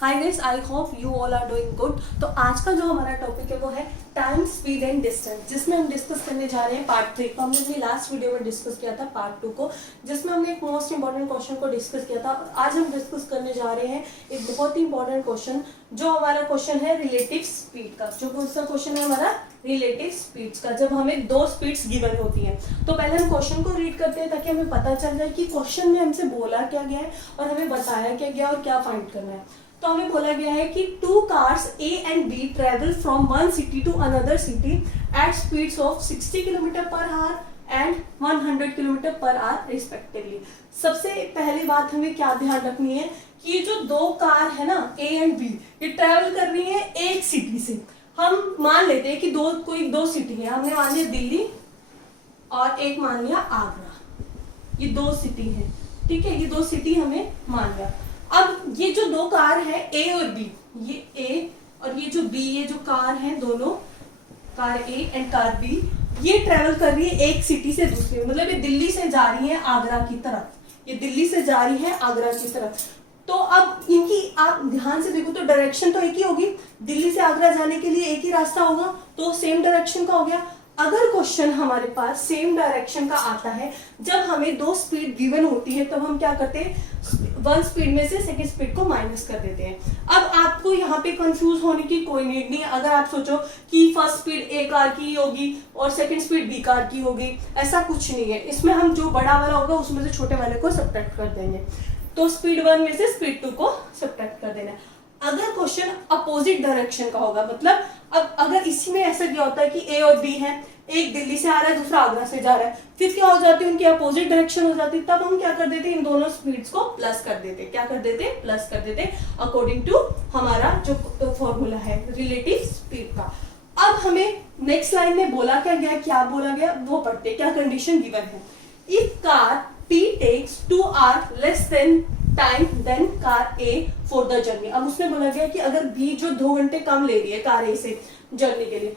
Hi guys, I hope you all are doing good. तो आज का जो हमारा टॉपिक है वो है टाइम, स्पीड एंड डिस्टेंस, जिसमें हम डिस्कस करने जा रहे हैं पार्ट 3 को। हमने अपनी लास्ट वीडियो में डिस्कस किया था पार्ट 2 को, जिसमें हमने एक मोस्ट इंपॉर्टेंट क्वेश्चन को डिस्कस किया था। आज हम डिस्कस करने जा रहे हैं एक बहुत ही इंपॉर्टेंट क्वेश्चन, जो हमारा क्वेश्चन है रिलेटिव स्पीड का। जो कौन सा क्वेश्चन है हमारा? रिलेटिव स्पीड्स का, जब हमें दो स्पीड्स गिवन होती हैं। तो पहले हम क्वेश्चन को रीड करते हैं ताकि हमें पता चल जाए कि क्वेश्चन में हमसे बोला क्या गया है और हमें बताया क्या गया और क्या फाइंड करना है। तो हमें बोला गया है कि two cars A and B travel from one city to another city at speeds of 60 kilometre per hour and 100 kilometre per hour respectively. सबसे पहली बात हमें क्या ध्यान रखनी है कि ये जो दो कार है ना A एंड B, ये ट्रेवल कर रही है एक सिटी से। हम मान लेते हैं कि कोई दो सिटी है, हमने मान लिया दिल्ली और एक मान लिया आगरा। ये दो सिटी है, ठीक है, ये दो सिटी हमें मान लिया। अब ये जो दो कार है A और B, ये A और ये जो B, ये जो कार है दोनों, car A and car B, ये ट्रेवल कर रही है एक सिटी से दूसरी, मतलब ये दिल्ली से जा रही है आगरा की तरफ। ये दिल्ली से जा रही है आगरा की तरफ। तो अब इनकी आप ध्यान से देखो तो डायरेक्शन तो एक ही होगी, दिल्ली से आगरा जाने के लिए एक ही रास्ता होगा, तो सेम डायरेक्शन का हो गया। अगर क्वेश्चन हमारे पास सेम डायरेक्शन का आता है, जब हमें दो स्पीड गिवन होती है, तब हम क्या करते हैं, वन स्पीड में से सेकंड स्पीड को माइनस कर देते हैं। अब आपको यहाँ पे कंफ्यूज होने की कोई नीड नहीं है। अगर आप सोचो कि फर्स्ट स्पीड A कार की होगी और सेकंड स्पीड B कार की होगी, ऐसा कुछ नहीं है। इसमें हम जो बड़ा वाला होगा उसमें से छोटे वाले को सब्ट्रैक्ट कर देंगे। तो स्पीड 1 में से स्पीड 2 को सब्ट्रैक्ट कर देना है। अगर क्वेश्चन अपोजिट डायरेक्शन का होगा, मतलब अब अगर इसी में ऐसा क्या होता है कि A और B है, एक दिल्ली से आ रहा है, दूसरा आगरा से जा रहा है, फिर क्या हो जाती है, उनकी अपोजिट डायरेक्शन हो जाती है। तब हम क्या कर देते, इन दोनों स्पीड्स को प्लस कर देते। क्या कर देते? प्लस कर देते, अकॉर्डिंग टू हमारा जो फॉर्मूला है रिलेटिव स्पीड का। अब हमें नेक्स्ट लाइन में बोला क्या गया, क्या बोला गया वो पढ़ते, क्या कंडीशन गिवन है। If car P takes 2 hours less than time then car A for the journey. अब उसमें बोला गया कि अगर B जो 2 घंटे कम ले रही है कार A से जर्नी के लिए।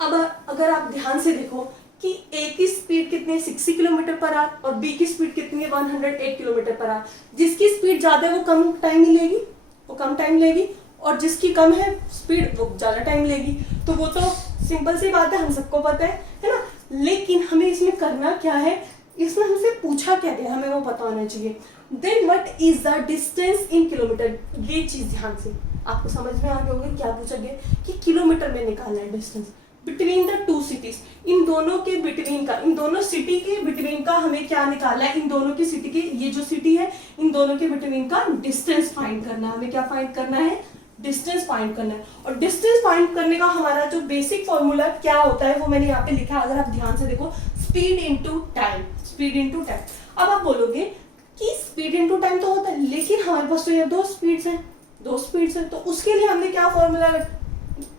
अब अगर आप ध्यान से देखो कि A की स्पीड कितनी है, 60 किलोमीटर पर आवर, और B की स्पीड कितनी है, 108 किलोमीटर पर आवर। जिसकी स्पीड ज्यादा है वो कम टाइम ही लेगी, वो कम टाइम लेगी, और जिसकी कम है स्पीड वो ज्यादा टाइम लेगी। तो वो तो सिंपल सी बात है, हम सबको पता है ना। लेकिन हमें इसमें करना क्या है, इसमें हमसे पूछा क्या गया, हमें वो पता होना चाहिए। Then what is the distance in kilometre. ये चीज ध्यान से आपको समझ में आ गया होगा क्या पूछा गया कि किलोमीटर में निकालना है distance between the two cities. इन दोनों के बिटवीन का, इन दोनों सिटी के बिटवीन का हमें क्या निकालना है, इन दोनों की सिटी के, ये जो सिटी है इन दोनों के बिटवीन का डिस्टेंस फाइंड करना है। हमें क्या फाइंड करना है? डिस्टेंस फाइंड करना है। और डिस्टेंस फाइंड करने का हमारा जो बेसिक फॉर्मूला क्या होता है वो मैंने यहाँ पे लिखा है, अगर आप ध्यान से देखो, speed into time, speed into time. अब आप बोलोगे कि स्पीड इनटू टाइम तो होता है, लेकिन हमारे पास तो ये दो स्पीड्स हैं, तो उसके लिए हमने क्या फॉर्मूला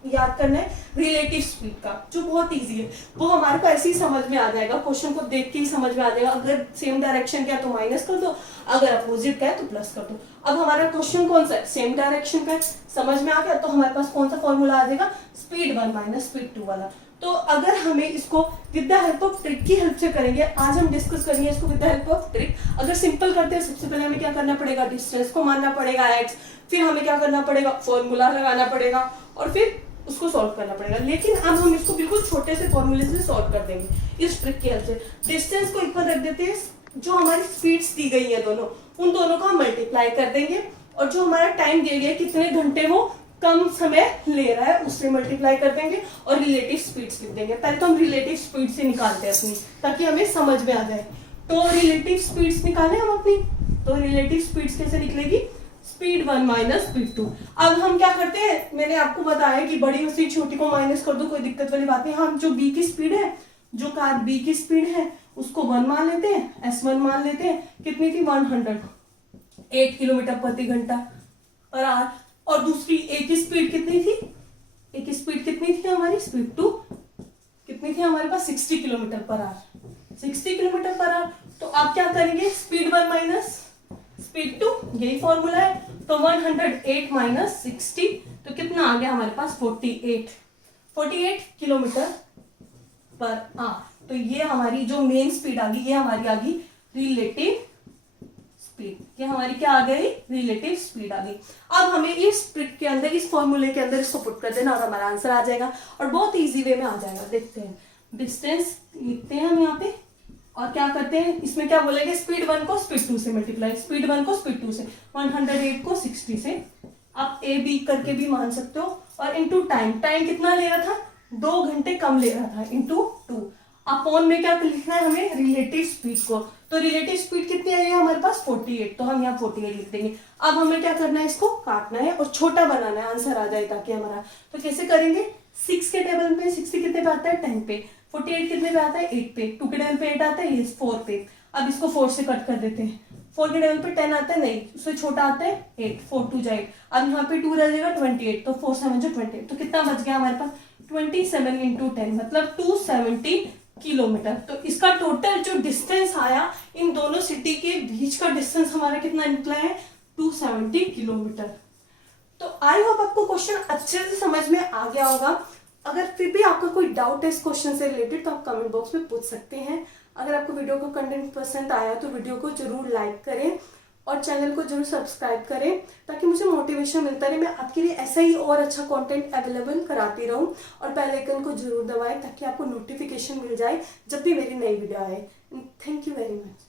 याद करना है, रिलेटिव स्पीड का, जो बहुत इजी है। वो हमारे को ऐसे ही समझ में आ जाएगा, क्वेश्चन को देख के ही समझ में आ जाएगा। अगर सेम डायरेक्शन का है तो माइनस कर दो, अगर अपोजिट का है तो प्लस कर दो। अब हमारा क्वेश्चन कौन सा है? सेम डायरेक्शन का है, समझ में आ गया। तो हमारे पास कौन सा फॉर्मूला आ जाएगा? स्पीड 1 माइनस स्पीड 2 वाला। तो अगर हमें इसको with the help of trick की हेल्प से करेंगे, आज हम डिस्कस करेंगे इसको with the help of trick. अगर सिंपल करते हैं, सबसे पहले हमें क्या करना पड़ेगा, डिस्टेंस को मानना पड़ेगा x, फिर हमें क्या करना पड़ेगा, फॉर्मूला लगाना पड़ेगा, और फिर उसको सॉल्व करना पड़ेगा। लेकिन अब हम इसको बिल्कुल छोटे से फॉर्मूले से सॉल्व कर देंगे इस ट्रिक की हेल्प से। डिस्टेंस को इक्वल रख देते हैं, जो हमारी स्पीड्स दी गई है दोनों, उन दोनों को हम मल्टीप्लाई कर देंगे, और जो हमारा टाइम दिया गया कितने घंटे वो कम समय ले रहा है उससे मल्टीप्लाई कर देंगे, और रिलेटिव स्पीड्स लिख देंगे। पहले तो हम रिलेटिव स्पीड से निकालते हैं अपनी, ताकि हमें समझ में आ जाए। तो रिलेटिव स्पीड्स निकाले हम अपनी, तो रिलेटिव स्पीड्स कैसे निकलेगी, स्पीड 1 माइनस स्पीड 2। अब हम क्या करते हैं, मैंने आपको बताया कि बड़ी से छोटी को माइनस कर दो, कोई दिक्कत वाली बात नहीं। हम जो B की स्पीड है, जो कार B की स्पीड है उसको 1 मान लेते हैं, S1 मान लेते हैं। कितनी थी? 108 किलोमीटर प्रति घंटा पर आवर। और दूसरी A की स्पीड कितनी थी? A की स्पीड कितनी थी हमारी? स्पीड 2 कितनी थी हमारे पास? 60 kilometre per our, 60 kilometre per our. तो आप क्या करेंगे, स्पीड 1 माइनस स्पीड 2, यही फॉर्मूला है। तो 108 माइनस 60, तो कितना आ गया हमारे पास? 48 किलोमीटर पर आवर। तो ये हमारी जो मेन स्पीड आ गई, ये हमारी आ गई रिलेटिव स्पीड, ये हमारी क्या आ गई, रिलेटिव स्पीड आ गई। अब हमें इस ट्रिक के अंदर, इस फॉर्मूले के अंदर इसको पुट कर देना और हमारा आंसर आ जाएगा और बहुत इजी वे में आ जाएगा। देखते हैं, डिस्टेंस लिखते हैं हम यहाँ पे और क्या करते हैं, इसमें क्या बोलेंगे, स्पीड 1 को स्पीड 2 से मल्टीप्लाई, स्पीड 1 को स्पीड 2 से, 108 को 60 से, आप ए बी करके भी मान सकते हो, और इनटू टाइम, टाइम कितना ले रहा था, 2 घंटे कम ले रहा था, इनटू 2। अपॉन में क्या लिखना है हमें, रिलेटिव स्पीड को, तो रिलेटिव स्पीड कितनी आई है हमारे पास 48, तो हम यहाँ 48 लिख देंगे। अब हमें क्या करना है, इसको काटना है और छोटा बनाना है, आंसर आ जाए ताकि हमारा, तो कैसे करेंगे, 6 के टेबल पे 60 कितने पे आता है, 10 पे, 48 कितने पे आता है, 8 पे, 2 के टेबल पे 8 आता है, ये 4 पे। अब इसको 4 से कट कर देते हैं, 4 के टेबल पे 10 आता है, नहीं उससे छोटा आता है 8, 4 2 जा 8, अब यहाँ पे 2 रह जाएगा 28, तो 4 7 जो 28, तो कितना बच गया हमारे पास, 27 इंटू 10 मतलब 270 किलोमीटर। तो इसका टोटल जो डिस्टेंस आया इन दोनों सिटी के बीच का डिस्टेंस हमारा कितना निकला है, 270 किलोमीटर। तो आई होप आपको क्वेश्चन अच्छे से समझ में आ गया होगा। अगर फिर भी आपका कोई डाउट है इस क्वेश्चन से रिलेटेड तो आप कमेंट बॉक्स में पूछ सकते हैं। अगर आपको वीडियो का कंटेंट पसंद आया तो वीडियो को जरूर लाइक करें और चैनल को जरूर सब्सक्राइब करें ताकि मुझे मोटिवेशन मिलता रहे, मैं आपके लिए ऐसा ही और अच्छा कंटेंट अवेलेबल कराती रहूं। और बेल आइकन को जरूर दबाएं ताकि आपको नोटिफिकेशन मिल जाए जब भी मेरी नई वीडियो आए। Thank you very much.